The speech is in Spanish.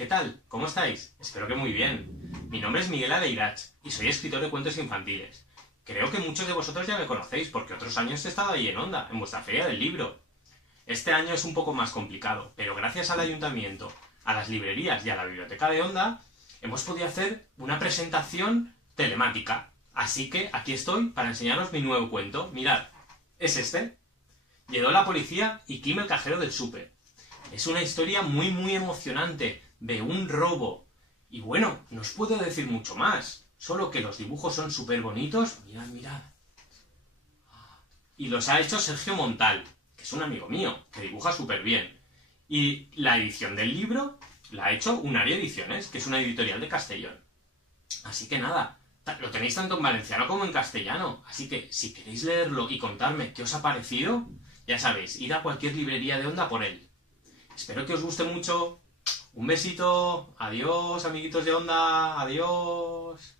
¿Qué tal? ¿Cómo estáis? Espero que muy bien. Mi nombre es Miguel Adeirach y soy escritor de cuentos infantiles. Creo que muchos de vosotros ya me conocéis porque otros años he estado ahí en Onda, en vuestra feria del libro. Este año es un poco más complicado, pero gracias al ayuntamiento, a las librerías y a la biblioteca de Onda, hemos podido hacer una presentación telemática. Así que aquí estoy para enseñaros mi nuevo cuento. Mirad, es este. Llegó la policía y Kim el cajero del súper. Es una historia muy emocionante de un robo. Y bueno, no os puedo decir mucho más. Solo que los dibujos son súper bonitos. Mirad. Y los ha hecho Sergio Montal, que es un amigo mío, que dibuja súper bien. Y la edición del libro la ha hecho Unari Ediciones, que es una editorial de Castellón. Así que nada, lo tenéis tanto en valenciano como en castellano. Así que si queréis leerlo y contarme qué os ha parecido, ya sabéis, id a cualquier librería de Onda por él. Espero que os guste mucho. Un besito. Adiós, amiguitos de Onda. Adiós.